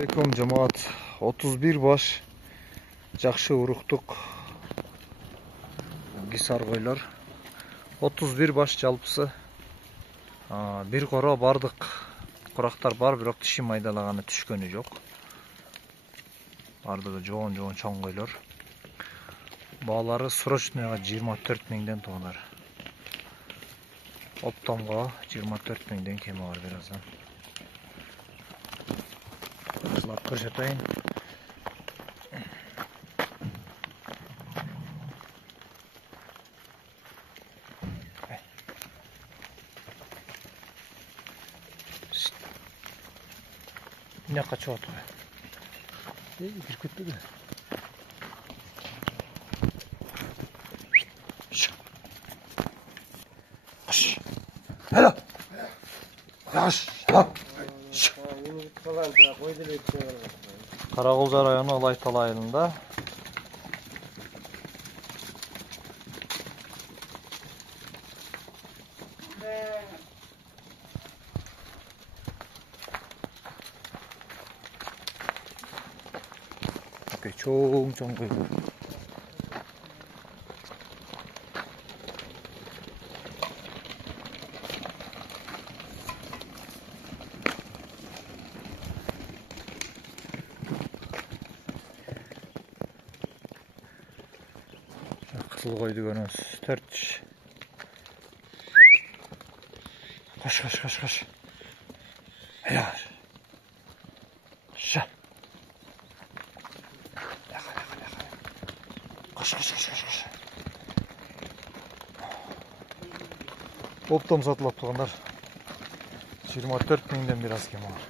Assalamualaikum cemaat. 31 baş жақшы уруктук гисар койлор. 31 баш жалпысы. Бир коро бардык курактар бар, бирок тиши майдалаганы түшкөнү жок. Бардыгы жоон чоң койлор. Баалары срочныйга 24 миңден туганар. Оптомго 24 миңден кеми бар бираздан. Сылап көрсөтөйүн. Ne kaçıyor otur. Bir kötü de. Hello. Yaş. Karagolca rayonu Alaytal ayılında. Çoğun koydu. Kızıl koydu görüyorsunuz. 4 diş. Koş. Helal. Şah. Koş. Optom satılıp tuğanlar. 24 miңден biraz kemi var.